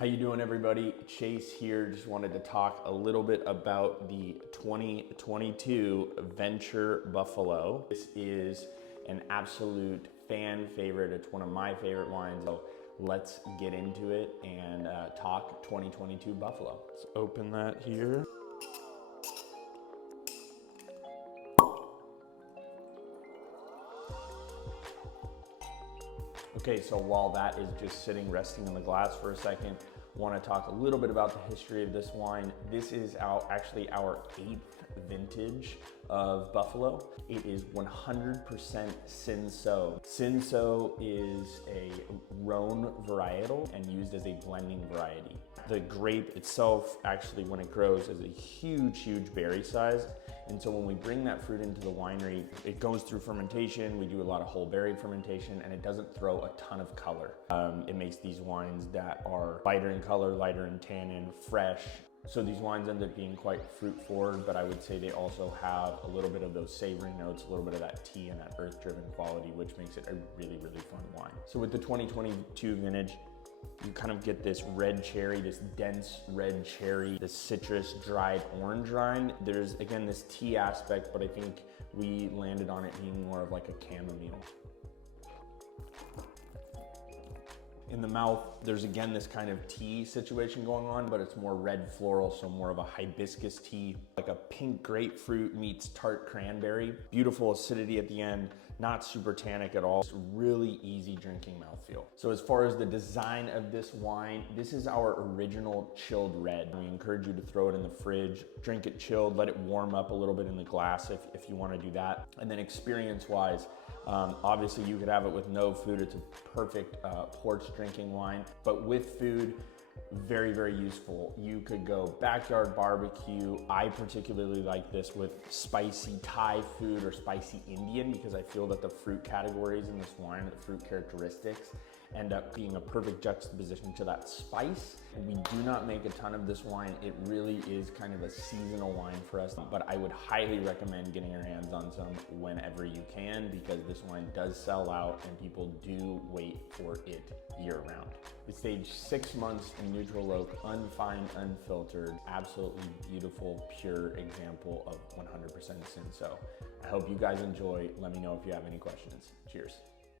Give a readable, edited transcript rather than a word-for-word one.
How you doing, everybody? Chase here. Just wanted to talk a little bit about the 2022 Venture Buffalo. This is an absolute fan favorite. It's one of my favorite wines. So let's get into it and talk 2022 Buffalo. Let's open that here. Okay, so while that is just sitting, resting in the glass for a second, want to talk a little bit about the history of this wine. This is actually our 8th vintage of Buffalo. It is 100% Cinsault. Cinsault is a Rhone varietal and used as a blending variety. The grape itself, actually, when it grows, is a huge berry size. And so when we bring that fruit into the winery, it goes through fermentation. We do a lot of whole berry fermentation, and it doesn't throw a ton of color. It makes these wines that are lighter in color, lighter in tannin, fresh. So these wines end up being quite fruit forward, but I would say they also have a little bit of those savory notes, a little bit of that tea and that earth-driven quality, which makes it a really fun wine. So with the 2022 vintage, you kind of get this red cherry, this dense red cherry, this citrus dried orange rind. There's, again, this tea aspect, but I think we landed on it being more of like a chamomile. In the mouth, there's again this kind of tea situation going on, but it's more red floral, so more of a hibiscus tea, like a pink grapefruit meets tart cranberry. Beautiful acidity at the end, not super tannic at all. It's really easy drinking mouthfeel. So as far as the design of this wine, this is our original chilled red. We encourage you to throw it in the fridge, drink it chilled, let it warm up a little bit in the glass if you want to do that. And then experience-wise, obviously you could have it with no food. It's a perfect porch drinking wine, but with food, very useful. You could go backyard barbecue. I particularly like this with spicy Thai food or spicy Indian, because I feel that the fruit categories in this wine, the fruit characteristics, end up being a perfect juxtaposition to that spice. We do not make a ton of this wine. It really is kind of a seasonal wine for us, but I would highly recommend getting your hands on some whenever you can, because this wine does sell out and people do wait for it year round. It's aged 6 months in neutral oak, unfined, unfiltered, absolutely beautiful, pure example of 100% Cinsault. I hope you guys enjoy. Let me know if you have any questions. Cheers.